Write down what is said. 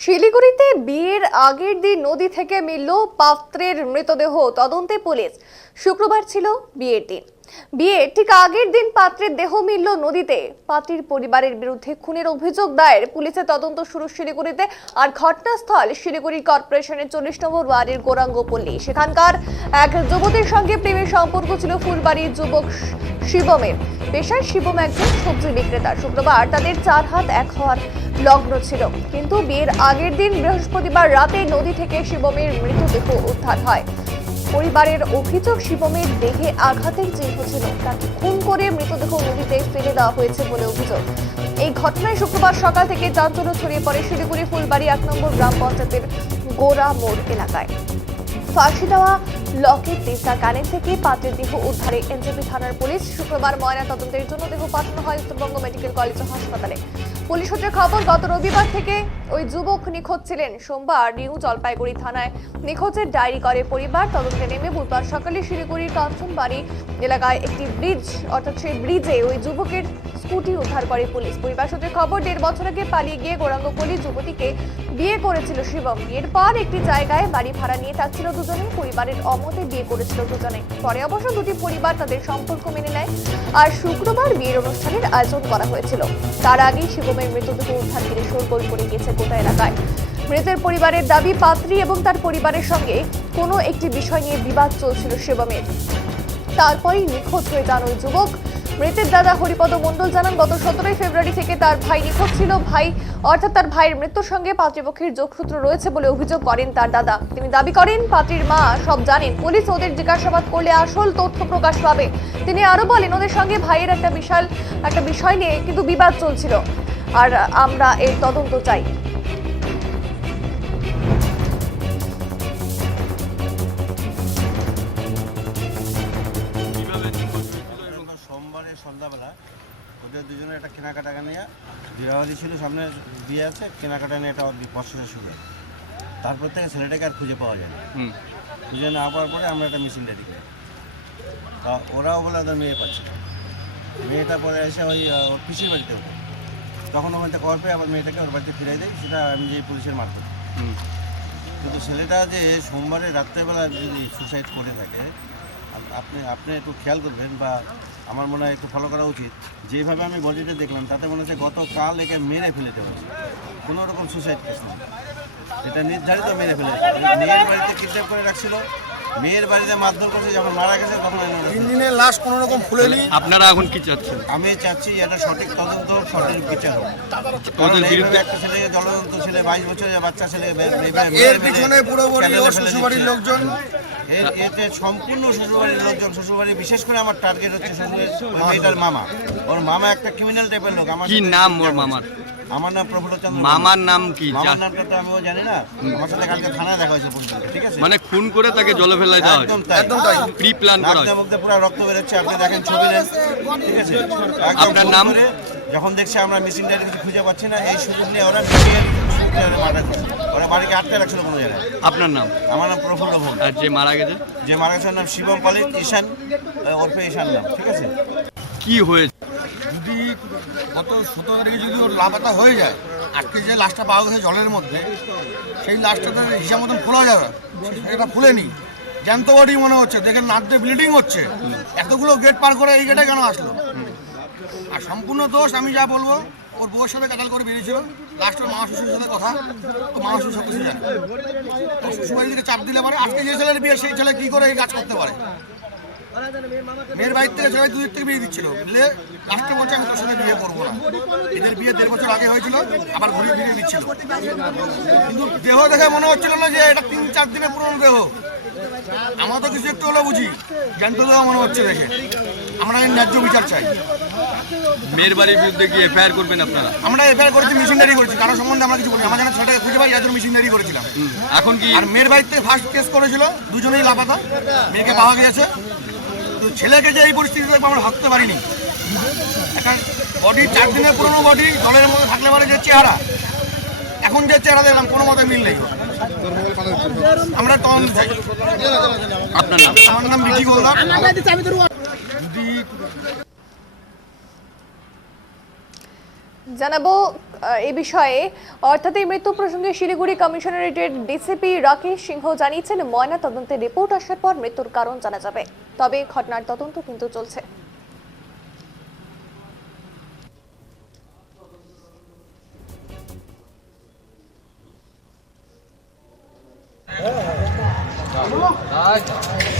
শিলিগুড়িতে বিয়ের আগের দিন নদী থেকে মিলল পাত্রের মৃতদেহ। তদন্তে পুলিশ শুক্রবার ছিল বিয়ের দিন। বিয়ের ঠিক আগের দিন পাত্রের দেহ মিলল নদীতে। পাত্রীর পরিবারের বিরুদ্ধে খুনের অভিযোগ দায়ের। পুলিশের তদন্ত শুরু শিলিগুড়িতে আর ঘটনাস্থল শিলিগুড়ি কর্পোরেশনের চল্লিশ নম্বর ওয়ার্ডের গোরাঙ্গপল্লী সেখানকার এক যুবতীর সঙ্গে প্রেমের সম্পর্ক ছিল ফুলবাড়ির যুবক শিবমের। পেশায় শিবম একজন সবজি বিক্রেতা। শুক্রবার তাদের চার হাত এক হওয়ার লগ্ন ছিল। কিন্তু বিয়ের আগের দিন বৃহস্পতিবার রাতে নদী থেকে শিবমের মৃতদেহ উদ্ধার হয়। পরিবারের অভিযোগ, শিবমের দেহে আঘাতের চিহ্ন ছিল। তাকে খুন করে মৃতদেহ নদীতে ফেলে দেওয়া হয়েছে বলে অভিযোগ। এই ঘটনায় শুক্রবার সকাল থেকে চাঞ্চল্য ছড়িয়ে পড়ে শিলিগুড়ি ফুলবাড়ি এক নম্বর গ্রাম পঞ্চায়েতের গোরা মোড় এলাকায়। ফাঁসি দেওয়া লকেট তিস্তা কানের থেকে পাত্রের দেহ উদ্ধারে এনজেপি থানার পুলিশ। শুক্রবার ময়না তদন্তের জন্য দেহ পাঠানো হয় উত্তরবঙ্গ মেডিকেল কলেজ ও হাসপাতালে। পুলিশ সূত্রে খবর, গত রবিবার থেকে ওই যুবক নিখোঁজ ছিলেন। সোমবার নিউ জলপাইগুড়ি থানায় নিখোঁজের ডায়েরি করে পরিবার। তদন্তে নেমে বুধবার সকালে শিলিগুড়ির কাঞ্চনবাড়ি এলাকায় একটি ব্রিজ, অর্থাৎ সেই ব্রিজে ওই যুবকের স্কুটি উদ্ধার করে পুলিশ। পরিবার সূত্রে খবর, দেড় বছর আগে পালিয়ে গিয়ে গৌরাঙ্গপল্লী যুবতীকে বিয়ে করেছিল শিবম। বিয়ের একটি জায়গায় বাড়ি ভাড়া নিয়ে থাকছিল দুজনে, পরিবারের অমতে বিয়ে করেছিল দুজনে। পরে অবশ্য দুটি পরিবার তাদের সম্পর্ক মেনে নেয়। আর শুক্রবার বিয়ের অনুষ্ঠানের আয়োজন করা হয়েছিল। তার আগেই শিবমের মৃতদেহ উদ্ধার করে শোরগোল করে গিয়েছে গোটা এলাকায়। মৃতের পরিবারের দাবি পাত্রী এবং তার পরিবারের সঙ্গে কোনো একটি বিষয় নিয়ে বিবাদ চলছিল শিবমের। তারপরেই নিখোঁজ হয়ে যান ওই যুবক। মৃতের দাদা হরিপদ মণ্ডল জানান, গত সতেরোই ফেব্রুয়ারি থেকে তার ভাই নিখোঁজ ছিল। ভাই, অর্থাৎ তার ভাইয়ের মৃত্যুর সঙ্গে পাত্রীপক্ষের যোগসূত্র রয়েছে বলে অভিযোগ করেন তার দাদা। তিনি দাবি করেন, পাত্রীর মা সব জানেন, পুলিশ ওদের জিজ্ঞাসাবাদ করলে আসল তথ্য প্রকাশ পাবে। তিনি আরও বলেন, ওদের সঙ্গে ভাইয়ের একটা বিশাল, একটা বিষয় নিয়ে কিন্তু বিবাদ চলছিল। আর আমরা এর তদন্ত চাই। সন্ধ্যাবেলা ওদের দুজনে একটা কেনাকাটা নিয়ে বিবাহবাদী ছিল সামনে বিয়ে আছে কেনাকাটা নিয়ে একটা বছরের শুরু তারপর থেকে ছেলেটাকে আর খুঁজে পাওয়া যায় না। হুম। খুঁজে না পাওয়ার পরে আমরা একটা মিছিল রেডি করি। তা ওরাও বলে ওদের মেয়ে পাচ্ছে। মেয়েটা পরে এসে ওই ওর পিসির বাড়িতে উঠে। তখন ওখান থেকে খবর পেয়ে আবার মেয়েটাকে ওর বাড়িতে ফিরিয়ে দেয় সেটা আমি যে পুলিশের মারফত। কিন্তু ছেলেটা যে সোমবারে রাত্রেবেলা যদি সুসাইড করে থাকে আপনি আপনি একটু খেয়াল করবেন বা আমার মনে হয় একটু ফলো করা উচিত। যেভাবে আমি বডিটা দেখলাম তাতে মনে হচ্ছে গতকাল একে মেরে ফেলে দেওয়া হয়েছে। কোনো রকম সুসাইড কেস না এটা নির্ধারিত মেরে ফেলে মেয়ের বাড়িতে কিডন্যাপ করে রাখছিল। মেয়ের বাড়িতে মারধর করছে যখন মারা গেছে তখন তিন দিনের লাশ কোনো রকম খুলেনি আপনারা এখন কি চাচ্ছেন? আমি চাচ্ছি এটা সঠিক তদন্ত সঠিক বিচার হোক। কারণ এইভাবে একটা ছেলে জলদন্ত ছেলে বাইশ বছরের বাচ্চা ছেলে এর পিছনে পুরোপুরি ফেলে শ্বশুরবাড়ির লোকজন। এতে সম্পূর্ণ শ্বশুরবাড়ির লোকজন শ্বশুরবাড়ি বিশেষ করে আমার টার্গেট হচ্ছে শ্বশুরের মেয়েটার মামা। ওর মামা একটা ক্রিমিনাল টাইপের লোক। আমার কি নাম ওর মামার? আমার নাম প্রফুল্ল চন্দ্র মামার নাম কি? মামার নামটা তো আমিও জানি না। আমার সাথে কালকে থানায় দেখা হয়েছে ঠিক আছে? মানে খুন করে তাকে জলে ফেলায় দেওয়া একদম তাই। একদম তাই। প্রি প্ল্যান করা হয় মুখতে পুরো রক্ত বেরোচ্ছে আপনি দেখেন ছবি নেন ঠিক আছে? একদম আপনার নাম? যখন দেখছে আমরা মিসিং ডায়েরি কিছু খুঁজে পাচ্ছি না এই সুযোগ নিয়ে ওরা ওরা বাড়িকে আটকে রাখছিল কোনো জায়গায়। আপনার নাম? আমার নাম প্রফুল্ল ভোগ আর যে মারা গেছে? যে মারা গেছে নাম শিবম পালিত ঈশান ওরফে ঈশান নাম ঠিক আছে? কি হয়েছে? যদি গত সতেরো তারিখে যদি ওর লাপাতা হয়ে যায় আজকে যে লাশটা পাওয়া গেছে জলের মধ্যে সেই লাশটা তো হিসাব মতন খোলা যাবে। সেটা খুলেনি। জ্যান্ত বডি মনে হচ্ছে দেখেন নাক দিয়ে ব্লিডিং হচ্ছে। এতগুলো গেট পার করে এই গেটে কেন আসলো? আর সম্পূর্ণ দোষ আমি যা বলব ওর বউয়ের সাথে কাতাল করে বেরিয়েছিল। লাস্ট ওর মা শ্বশুরের সাথে কথা। তো মা শ্বশুর সব কিছু জানে। শ্বশুরবাড়ি চাপ দিলে পারে। আজকে যে ছেলের বিয়ে, সেই ছেলে কি করে এই কাজ করতে পারে? মেয়ের বাড়ির থেকে ছেলে দুদিক থেকে বিয়ে দিচ্ছিল। দিলে লাস্টে বলছে, আমি তোর সাথে বিয়ে করব না। এদের বিয়ে দেড় বছর আগে হয়েছিল, আবার ঘুরিয়ে ফিরিয়ে দিচ্ছিল। কিন্তু দেহ দেখে মনে হচ্ছিল না যে এটা তিন চার দিনের পুরনো দেহ। আমরা তো কিছু একটু হলো বুঝি জ্ঞান দেহ মনে হচ্ছে দেখে আমরা ন্যায্য বিচার চাই। মেয়ের বাড়ির বিরুদ্ধে কি এফআইআর করবেন আপনারা? আমরা এফআইআর করেছি মিশনারি করেছি কারও সম্বন্ধে আমরা কিছু বলি আমরা যেন ছেলেটাকে খুঁজে পাই এত মিশনারি করেছিলাম। এখন কি আর মেয়ের বাড়িতে ফার্স্ট কেস করেছিল দুজনেই লাপাতা। মেয়েকে পাওয়া গিয়েছে। তো ছেলেকে যে এই পরিস্থিতিতে আমরা ভাবতে পারিনি। একটা বডি চার দিনের পুরনো বডি জলের মধ্যে থাকলে পারে যে চেহারা। এখন যে চেহারা দেখলাম কোনো মতে মিল নেই। আমরা চাই আপনার নাম? আমার নাম বিকি গোলদার। জানাব এই বিষয়ে। অর্থাৎ এই মৃত্যু প্রসঙ্গে শিলিগুড়ি কমিশনারেটের ডিসিপি রাকেশ সিংহ জানিয়েছেন ময়না তদন্তের রিপোর্ট আসার পর মৃত্যুর কারণ জানা যাবে। তবে ঘটনার তদন্ত কিন্তু চলছে। はい。